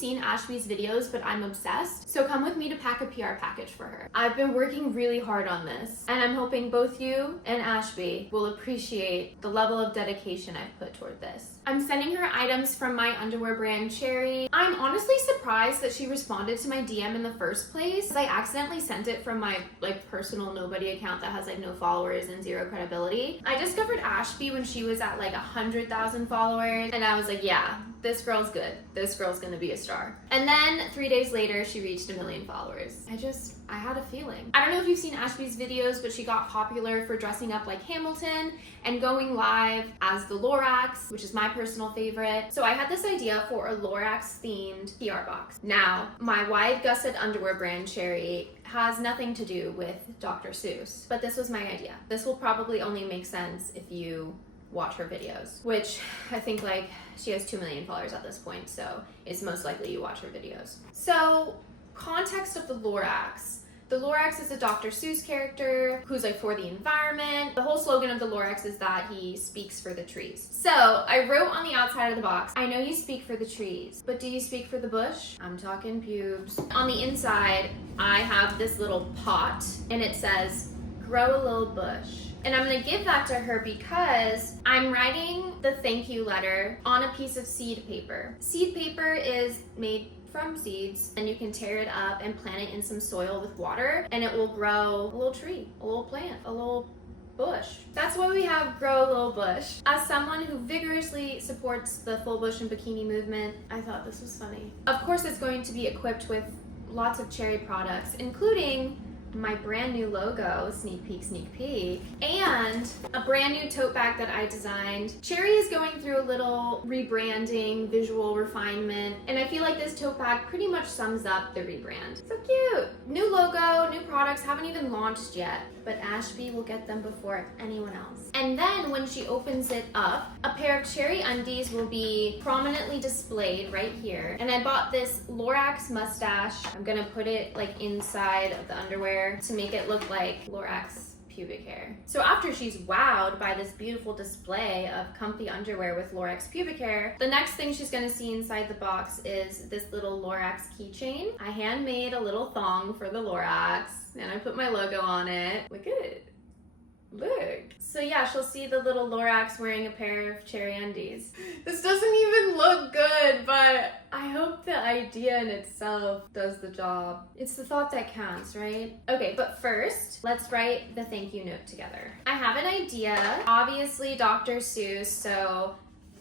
seen Ashby's videos, but I'm obsessed. So come with me to pack a PR package for her. I've been working really hard on this, and I'm hoping both you and Ashby will appreciate the level of dedication I've put toward this. I'm sending her items from my underwear brand Cherri. I'm honestly surprised that she responded to my DM in the first place. I accidentally sent it from my personal nobody account that has no followers and zero credibility. I discovered Ashby when she was at 100,000 followers, and I was like, yeah, this girl's good. This girl's gonna be a star. And then 3 days later, she reached 1 million followers. I had a feeling. I don't know if you've seen Ashby's videos, but she got popular for dressing up like Hamilton and going live as the Lorax, which is my personal favorite. So I had this idea for a Lorax-themed PR box. Now, my wide gusset underwear brand, Cherri, has nothing to do with Dr. Seuss, but this was my idea. This will probably only make sense if you watch her videos, which I think she has 2 million followers at this point, so it's most likely you watch her videos. So, context of the Lorax. The Lorax is a Dr. Seuss character who's for the environment. The whole slogan of the Lorax is that he speaks for the trees. So I wrote on the outside of the box, I know you speak for the trees, but do you speak for the bush? I'm talking pubes. On the inside, I have this little pot and it says, grow a little bush. And I'm gonna give that to her because I'm writing the thank you letter on a piece of seed paper. Seed paper is made from seeds, and you can tear it up and plant it in some soil with water, and it will grow a little tree, a little plant, a little bush. That's why we have grow a little bush. As someone who vigorously supports the full bush and bikini movement, I thought this was funny. Of course, it's going to be equipped with lots of Cherri products, including my brand new logo, sneak peek, and a brand new tote bag that I designed. Cherri is going through a little rebranding, visual refinement, and I feel like this tote bag pretty much sums up the rebrand. So cute! New logo, new products, haven't even launched yet, but Ashby will get them before anyone else. And then when she opens it up, a pair of Cherri undies will be prominently displayed right here. And I bought this Lorax mustache. I'm gonna put it inside of the underwear to make it look like Lorax pubic hair. So after she's wowed by this beautiful display of comfy underwear with Lorax pubic hair, the next thing she's gonna see inside the box is this little Lorax keychain. I handmade a little thong for the Lorax and I put my logo on it. Look at it. Look. So yeah, she'll see the little Lorax wearing a pair of Cherri undies. This doesn't even look good, but I hope the idea in itself does the job. It's the thought that counts, right? Okay, but first, let's write the thank you note together. I have an idea. Obviously, Dr. Seuss, so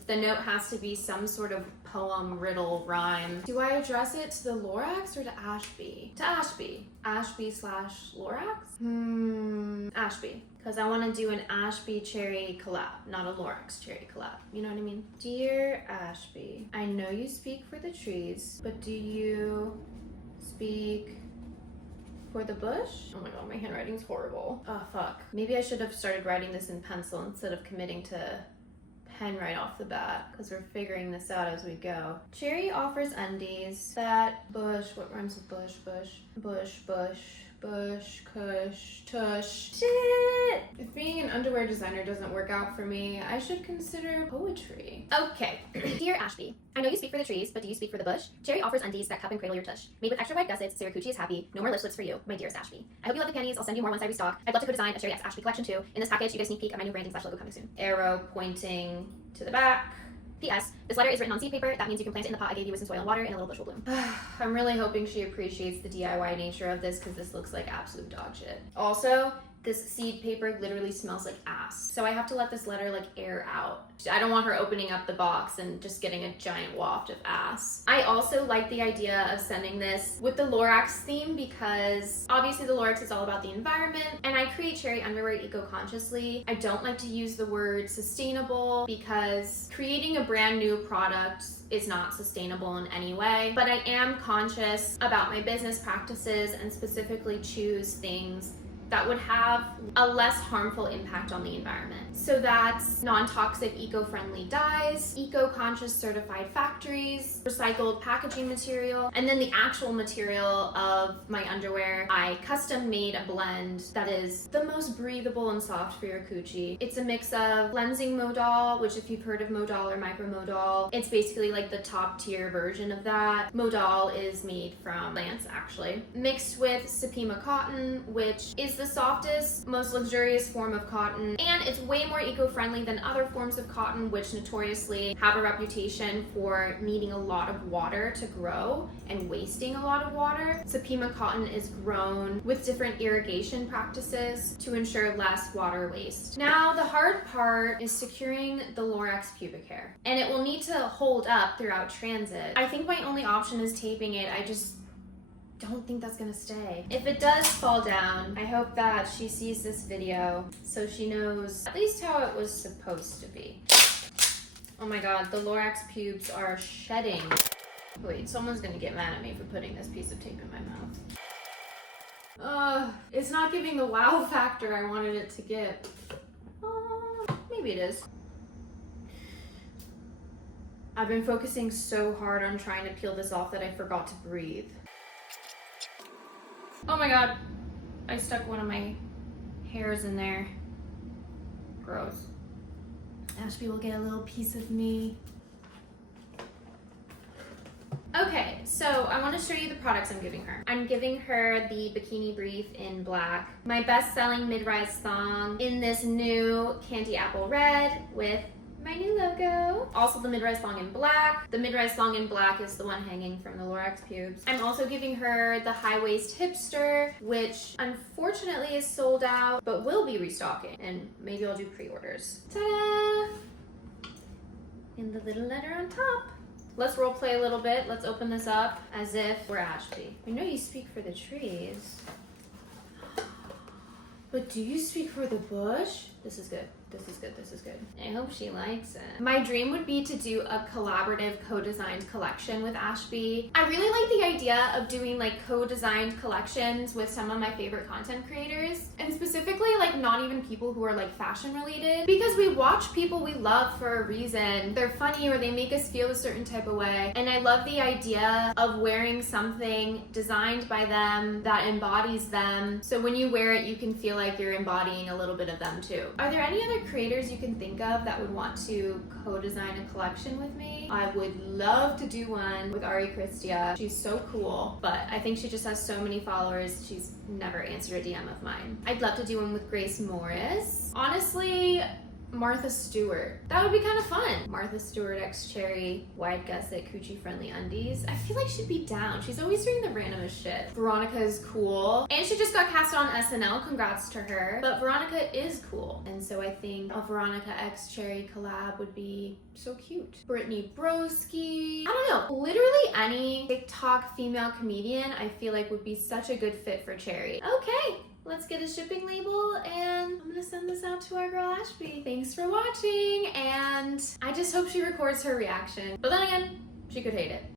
the note has to be some sort of poem, riddle, rhyme. Do I address it to the Lorax or to Ashby? To Ashby. Ashby/Lorax? Ashby. Because I want to do an Ashby Cherri collab, not a Lorax Cherri collab. You know what I mean? Dear Ashby, I know you speak for the trees, but do you speak for the bush? Oh my god, my handwriting's horrible. Oh fuck. Maybe I should have started writing this in pencil instead of committing to pen right off the bat, because we're figuring this out as we go. Cherri offers undies that bush, what rhymes with bush, bush, cush, tush. Shit! If being an underwear designer doesn't work out for me, I should consider poetry. Okay. Dear Ashby, I know you speak for the trees, but do you speak for the bush? Cherri offers undies that cup and cradle your tush. Made with extra wide gussets, so your coochie is happy. No more lip slips for you, my dearest Ashby. I hope you love the panties. I'll send you more once I restock. I'd love to co-design a Cherri x Ashby collection too. In this package, you get a sneak peek at my new branding/logo coming soon. Arrow pointing to the back. P.S. This letter is written on seed paper. That means you can plant it in the pot I gave you with some soil and water, and a little bush will bloom. I'm really hoping she appreciates the DIY nature of this, because this looks like absolute dog shit. Also, this seed paper literally smells like ass. So I have to let this letter air out. I don't want her opening up the box and just getting a giant waft of ass. I also like the idea of sending this with the Lorax theme, because obviously the Lorax is all about the environment, and I create Cherri underwear eco-consciously. I don't like to use the word sustainable because creating a brand new product is not sustainable in any way, but I am conscious about my business practices and specifically choose things that would have a less harmful impact on the environment. So that's non-toxic eco-friendly dyes, eco-conscious certified factories, recycled packaging material, and then the actual material of my underwear. I custom made a blend that is the most breathable and soft for your coochie. It's a mix of cleansing modal, which if you've heard of modal or micromodal, it's basically like the top tier version of that. Modal is made from plants actually, mixed with Supima cotton, which is the softest, most luxurious form of cotton, and it's way more eco-friendly than other forms of cotton, which notoriously have a reputation for needing a lot of water to grow and wasting a lot of water. Supima cotton is grown with different irrigation practices to ensure less water waste. Now, the hard part is securing the Lorax pubic hair, and it will need to hold up throughout transit. I think my only option is taping it. I just don't think that's gonna stay. If it does fall down, I hope that she sees this video so she knows at least how it was supposed to be. Oh my god, the Lorax pubes are shedding. Wait, someone's gonna get mad at me for putting this piece of tape in my mouth. It's not giving the wow factor I wanted it to give. Maybe it is. I've been focusing so hard on trying to peel this off that I forgot to breathe. Oh my god, I stuck one of my hairs in there. Gross. Ashby will get a little piece of me. Okay, so I want to show you the products I'm giving her. I'm giving her the bikini brief in black, my best-selling mid-rise thong in this new candy apple red with my new logo. Also the mid-rise thong in black. The mid-rise thong in black is the one hanging from the Lorax pubes. I'm also giving her the high-waist hipster, which unfortunately is sold out, but will be restocking, and maybe I'll do pre-orders. Ta-da! And the little letter on top. Let's role play a little bit. Let's open this up as if we're Ashby. I know you speak for the trees, but do you speak for the bush? This is good. This is good. This is good. I hope she likes it. My dream would be to do a collaborative co-designed collection with Ashby. I really like the idea of doing like co-designed collections with some of my favorite content creators, and specifically like not even people who are like fashion related, because we watch people we love for a reason. They're funny or they make us feel a certain type of way, and I love the idea of wearing something designed by them that embodies them, so when you wear it you can feel like you're embodying a little bit of them too. Are there any other creators you can think of that would want to co-design a collection with me? I would love to do one with Ari Christia. She's so cool, but I think she just has so many followers, she's never answered a DM of mine. I'd love to do one with Grace Morris. Honestly, Martha Stewart. That would be kind of fun. Martha Stewart x Cherri, wide gusset, coochie friendly undies. I feel like she'd be down. She's always doing the randomest shit. Veronica is cool. And she just got cast on SNL. Congrats to her. But Veronica is cool. And so I think a Veronica x Cherri collab would be so cute. Brittany Broski. I don't know. Literally any TikTok female comedian I feel like would be such a good fit for Cherri. Okay. Let's get a shipping label and I'm gonna send this out to our girl Ashby. Thanks for watching, and I just hope she records her reaction. But then again, she could hate it.